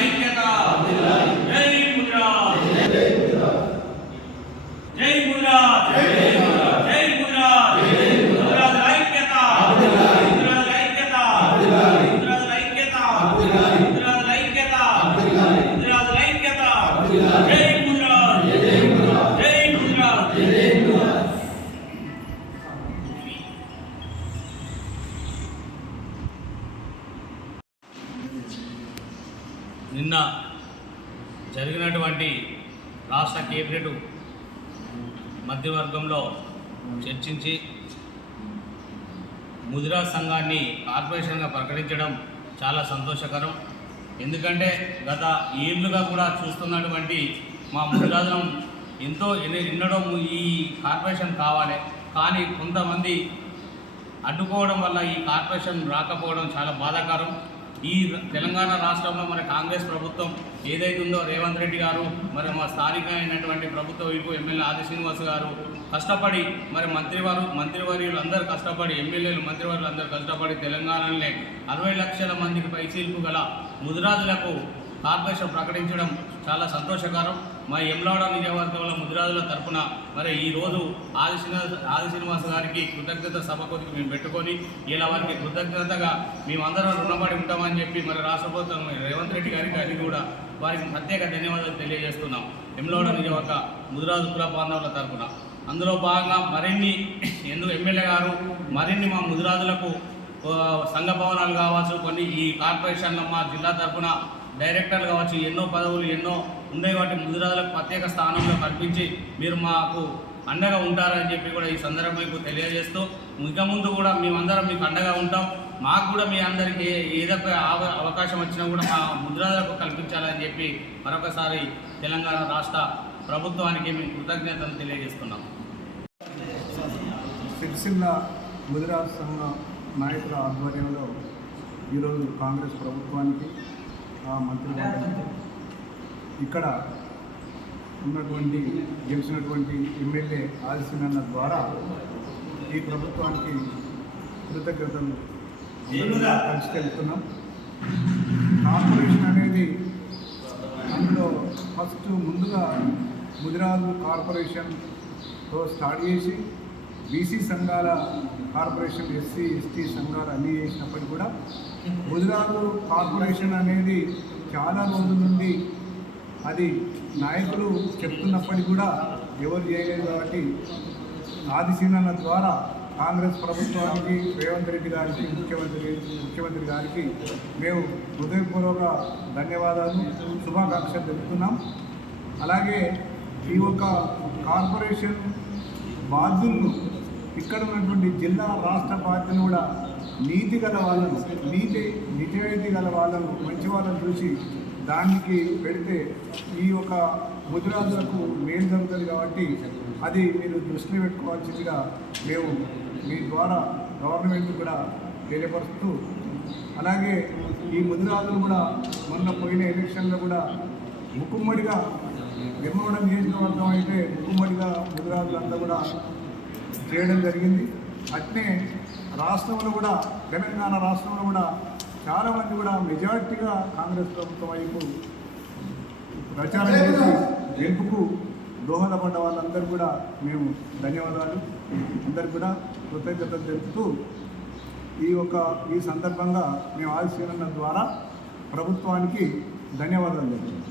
ఐక్యత. నిన్న జరిగినటువంటి రాష్ట్ర కేబినెట్ మధ్యవర్గంలో చర్చించి ముదిరా సంఘాన్ని కార్పొరేషన్గా ప్రకటించడం చాలా సంతోషకరం. ఎందుకంటే గత ఏళ్ళుగా కూడా చూస్తున్నటువంటి మా ముదిరాజనం ఎంతో ఎన్ని- ఎన్నడో ఈ కార్పొరేషన్ కావాలి. కానీ కొంతమంది అడ్డుకోవడం వల్ల ఈ కార్పొరేషన్ రాకపోవడం చాలా బాధాకరం. ఈ తెలంగాణ రాష్ట్రంలో మన కాంగ్రెస్ ప్రభుత్వం ఏదైతుందో రేవంత్ రెడ్డి గారు మరి మా స్థానిక అయినటువంటి ప్రభుత్వ వైపు ఎమ్మెల్యే ఆది శ్రీనివాస్ గారు కష్టపడి మరి మంత్రివారు మంత్రివర్యులు అందరూ కష్టపడి ఎమ్మెల్యేలు మంత్రివర్యులు అందరూ కష్టపడి తెలంగాణలోనే అరవై లక్షల మందికి పైశీల్పు గల ముదిరాజులకు కార్పొరేషన్ ప్రకటించడం చాలా సంతోషకరం. మా ఎమ్లాడ నియోజకవర్గంలో ముదిరాజుల తరఫున మరి ఈ రోజు ఆది శ్రీనివాస ఆది శ్రీనివాస గారికి కృతజ్ఞత సభ మేము పెట్టుకొని ఇలా వారికి కృతజ్ఞతగా మేమందరం రుణపడి ఉంటామని చెప్పి మరి రాష్ట్ర ప్రభుత్వం రేవంత్ రెడ్డి గారికి అది కూడా వారికి ప్రత్యేక ధన్యవాదాలు తెలియజేస్తున్నాం. ఎమ్లాడ నియోజక ముదిరాజు కుల బాంధవుల తరపున. అందులో భాగంగా మరిన్ని ఎందుకు ఎమ్మెల్యే గారు మరిన్ని మా ముదిరాజులకు సంఘ భవనాలు కావచ్చు కొన్ని ఈ కార్పొరేషన్లో మా జిల్లా తరఫున డైరెక్టర్లు కావచ్చు ఎన్నో పదవులు ఎన్నో ఉండే వాటి ముదిరాజులకు ప్రత్యేక స్థానంలో కల్పించి మీరు మాకు అండగా ఉంటారని చెప్పి కూడా ఈ సందర్భం మీకు తెలియజేస్తూ ఇక ముందు కూడా మేమందరం మీకు అండగా ఉంటాం. మాకు కూడా మీ అందరికీ ఏదో ఒక అవకాశం వచ్చినా కూడా మా ముద్రాలకు కల్పించాలని చెప్పి మరొకసారి తెలంగాణ రాష్ట్ర ప్రభుత్వానికి మేము కృతజ్ఞతలు తెలియజేస్తున్నాం. సిరిసిల్ల ముదిరాజ్ సంఘ నాయకుల ఆధ్వర్యంలో ఈరోజు కాంగ్రెస్ ప్రభుత్వానికి ఆ మంత్రి ఇక్కడ ఉన్నటువంటి గెలిచినటువంటి ఎమ్మెల్యే ఆదిశీనన్న ద్వారా ఈ ప్రభుత్వానికి కృతజ్ఞతలు అందరం కార్పొరేషన్ అనేది అందులో ఫస్ట్ ముందుగా ముదిరాజు కార్పొరేషన్తో స్టార్ట్ చేసి బీసీ సంఘాల కార్పొరేషన్ ఎస్సీ ఎస్టీ సంఘాలు అన్నీ చేసినప్పటికీ కూడా గుజరాత్ కార్పొరేషన్ అనేది చాలా రోజుల నుండి అది నాయకులు చెప్తున్నప్పటికీ కూడా ఎవరు చేయలేదు కాబట్టి ఆదిశీనన్న ద్వారా కాంగ్రెస్ ప్రభుత్వానికి రేవంత్ రెడ్డి గారికి ముఖ్యమంత్రి ముఖ్యమంత్రి గారికి మేము హృదయపూర్వక ధన్యవాదాలు శుభాకాంక్షలు తెలుపుతున్నాం. అలాగే ఈ యొక్క కార్పొరేషన్ బాధ్యులను ఇక్కడ ఉన్నటువంటి జిల్లా రాష్ట్ర బాధ్యులు కూడా నీతి గల వాళ్ళను నీతి నిజాయితీ గల వాళ్ళను మంచి వాళ్ళని చూసి దానికి పెడితే ఈ యొక్క ముదిరాజులకు మేలు జరుగుతుంది కాబట్టి అది మీరు దృష్టిలో పెట్టుకోవాల్సిందిగా మేము మీ ద్వారా గవర్నమెంట్ కూడా తెలియపరుస్తూ అలాగే ఈ ముదిరాజులు కూడా మొన్న పోయిన ఎలక్షన్లో కూడా ముక్కుమ్మడిగా నిర్మాణం చేసిన వర్గం అయితే ముక్కుమ్మడిగా ముదిరాజులంతా కూడా చేయడం జరిగింది. అట్నే రాష్ట్రంలో కూడా తెలంగాణ రాష్ట్రంలో కూడా చాలామంది కూడా మెజార్టీగా కాంగ్రెస్ ప్రభుత్వం వైపు ప్రచారం చేసి గెలుపుకు దోహదపడ్డ వాళ్ళందరూ కూడా మేము ధన్యవాదాలు. అందరికి కూడా కృతజ్ఞతలు తెలుపుతూ ఈ యొక్క ఈ సందర్భంగా మేము ఆదిశీలన ద్వారా ప్రభుత్వానికి ధన్యవాదాలు తెలుపుతున్నాం.